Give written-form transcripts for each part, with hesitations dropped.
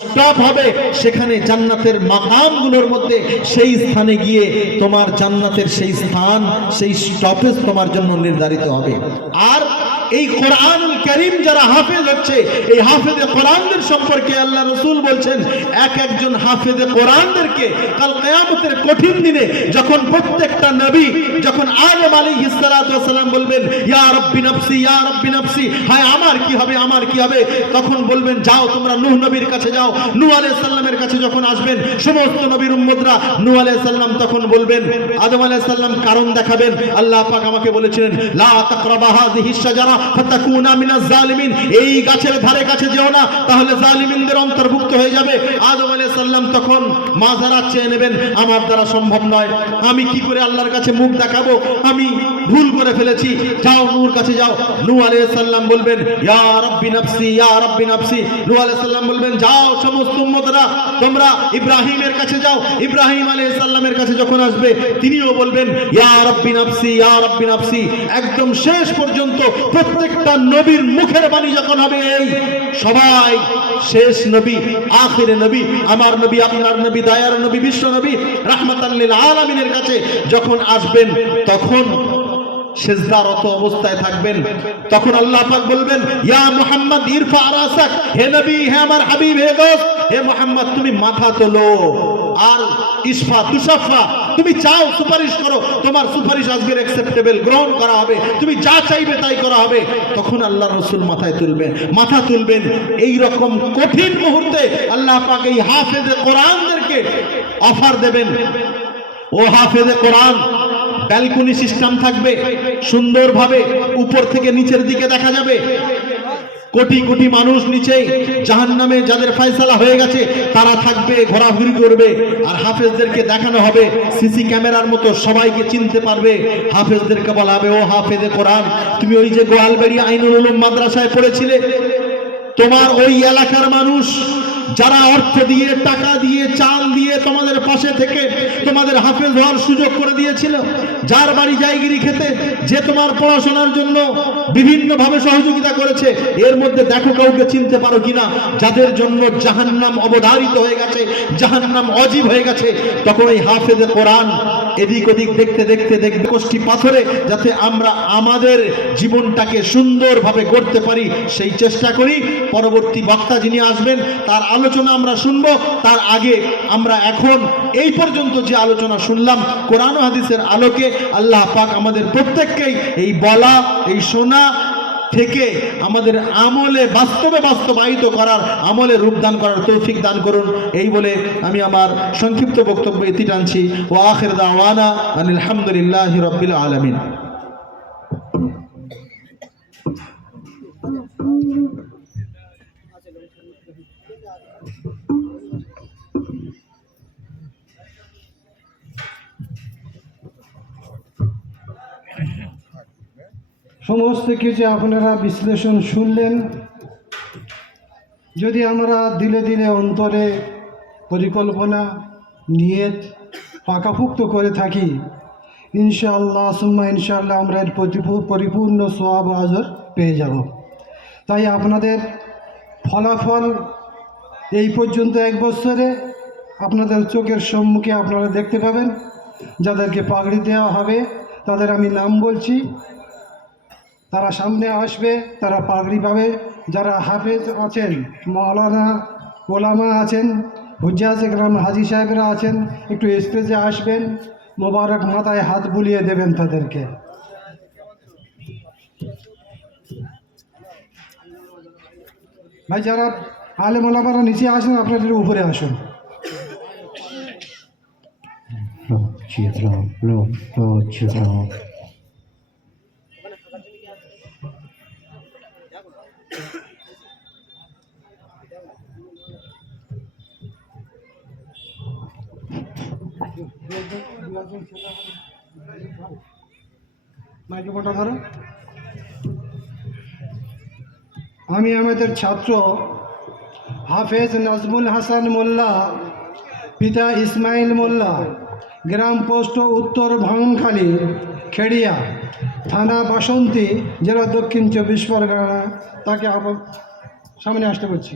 Stop হবে, সেখানে জান্নাতের মাকামগুলোর মধ্যে সেই স্থানে গিয়ে তোমার জান্নাতের সেই স্থান, সেই স্টপেজ তোমার জন্য নির্ধারিত হবে। আর এই কোরআনুল কারীম যারা হাফেজ হচ্ছে, এই হাফেজে কোরআনদের সম্পর্কে আল্লাহ রাসূল বলছেন, একজন হাফেজে কোরআনদেরকে কাল কিয়ামতের কঠিন দিনে যখন প্রত্যেকটা নবী, যখন আদম আলাইহিস সালাতু ওয়াস সালাম বলবেন ইয়া রাব্বি নাফসি ইয়া রাব্বি নাফসি, হায় আমার কি হবে আমার কি হবে, তখন বলবেন যাও তোমরা নূহ নবীর কাছে যাও। নূহ আলাইহিস সালামের কাছে যখন আসবেন সমস্ত নবীর উম্মতরা, নূহ আলাইহিস সালাম তখন বলবেন, আদম আলাইহিস সালাম কারণ দেখাবেন, আল্লাহ পাক আমাকে বলেছিলেন লা তাকরাবা হাযিহিশ শাজারা ফাতাকুনা মিনাজ জালিমিন, এই গাছের ধারে কাছে যেও না, তাহলে জালিমিনদের অন্তর্ভুক্ত হয়ে যাবে। আদম আলাইহিস সালাম তখন মাযহারাত চেয়ে নেবেন, আমার দ্বারা সম্ভব নয়, আমি কি করে আল্লাহর কাছে মুখ দেখাবো, আমি ভুল করে ফেলেছি, যাও নূহর কাছে যাও। নূহ আলাইহিস সালাম বলবেন ইয়া রাব্বি নাফসি ইয়া রাব্বি নাফসি। নূহ আলাইহিস সালাম বলবেন যাও সমস্ত উম্মতরা তোমরা ইব্রাহিমের কাছে যাও। ইব্রাহিম আলাইহিস সালামের কাছে যখন আসবে তিনিও বলবেন ইয়া রাব্বি নাফসি ইয়া রাব্বি নাফসি। একদম শেষ পর্যন্ত প্রত্যেকটা নবীর মুখের বাণী যখন হবে এই, সবাই শেষ নবী, আখির নবী, আমার নবী, আপনার নবী, দয়ার নবী, বিশ্ব নবী, রাহমাতাল লিল আলামিনের কাছে যখন আসবেন, তখন সিজদারত অবস্থায় থাকবেন, তখন আল্লাহ পাক বলবেন ইয়া মুহাম্মদ ইরফা রাসাক, হে নবী, হে আমার হাবিব, হে দোস্ত, হে মুহাম্মদ তুমি মাথা তোলো, আর ইসফা তুশাফা, তুমি চাও সুপারিশ করো, তোমার সুপারিশ আজকের অ্যাকসেপ্টেবল, গ্রহণ করা হবে, তুমি যা চাইবে তাই করা হবে। তখন আল্লাহর রাসূল মাথা তুলবেন। এই রকম কঠিন মুহূর্তে আল্লাহ পাক এই হাফেজে কোরআনদেরকে অফার দেবেন, ও হাফেজে কোরআন, ব্যালকনি সিস্টেম থাকবে, সুন্দরভাবে উপর থেকে নিচের দিকে দেখা যাবে, কোটি কোটি মানুষ নিচে জাহান্নামে যাদের ফয়সালা হয়ে গেছে তারা থাকবে, ঘোরাঘুরি করবে, আর হাফেজদেরকে দেখানো হবে সিসি ক্যামেরার মতো, সবাইকে চিনতে পারবে। হাফেজদেরকে বলা হবে ও হাফেজে কোরআন, তুমি ওই যে গোয়ালবাড়ি আইনুল উলুম মাদ্রাসায় পড়েছিলে, তোমার ওই এলাকার মানুষ যারা অর্থ দিয়ে, টাকা দিয়ে, চাল দিয়ে তোমাদের পাশে থেকে তোমাদের হাফেজ হওয়ার সুযোগ করে দিয়েছিল, যার বাড়ি জায়গিরি খেতে, যে তোমার পড়াশোনার জন্য বিভিন্নভাবে সহযোগিতা করেছে, এর মধ্যে দেখো কাউকে চিনতে পারো কিনা, যাদের জন্য জাহান্নাম অবধারিত হয়ে গেছে, জাহান্নাম অজীব হয়ে গেছে। তখন এই হাফেজে কোরআন এদিক ওদিক দেখতে দেখতে দেখবে কোষ্ঠী পাথরে, যাতে আমরা আমাদের জীবনটাকে সুন্দরভাবে গড়তে পারি সেই চেষ্টা করি। পরবর্তী বক্তা যিনি আসবেন তার আলোচনা আমরা শুনব, তার আগে আমরা এখন এই পর্যন্ত যে আলোচনা শুনলাম কোরআন ও হাদিসের আলোকে, আল্লাহ পাক আমাদের প্রত্যেককেই এই বলা, এই শোনা থেকে আমাদের আমলে বাস্তবায়িত করার, আমলে রূপদান করার তৌফিক দান করুন। এই বলে আমি আমার সংক্ষিপ্ত বক্তব্য ইতি টানছি। ওয়া আখির দাওয়ানা আনিল হামদুলিল্লাহি রাব্বিল আলামিন। সমস্ত কিছু আপনারা বিশ্লেষণ শুনলেন। যদি আমরা দিলে দিলে অন্তরে পরিকল্পনা, নিয়ত পাকাপুক্ত করে থাকি, ইনশাআল্লাহ সুম্মা ইনশাআল্লাহ আমরা এর পরিপূর্ণ সওয়াব ও আজর পেয়ে যাব। তাই আপনাদের ফলাফল এই পর্যন্ত এক বছরে আপনাদের চোখের সম্মুখে আপনারা দেখতে পাবেন। যাদেরকে পাগড়ি দেওয়া হবে তাদের আমি নাম বলছি, তারা সামনে আসবে, তারা পাগড়ি পাবে। যারা হাফেজ আছেন, মাওলানা ওলামা আছেন, হুজ্জাজ একরাম হাজি সাহেবরা আছেন, একটু স্টেজে আসবেন, মোবারক মাথায় হাত বুলিয়ে দেবেন তাদেরকে। ভাই যারা আলেম ওলামারা নিচে আসেন আপনাদের উপরে আসুন। মাইক্রোফোনটা ধরো। আমি আমাদের ছাত্র হাফেজ নাজমুল হাসান মোল্লা, পিতা ইসমাইল মোল্লা, গ্রাম পোস্ট উত্তর ভাঙনখালী, খেড়িয়া, থানা বাসন্তী, জেলা দক্ষিণ 24 পরগনা, তাকে সামনে আসতে বলছি।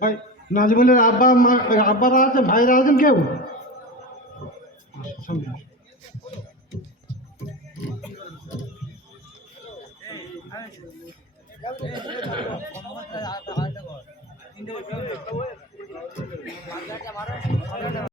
ভাই নাজমুলের আব্বারা আছে, ভাইরা আছেন কেউ? সামনে আসুন।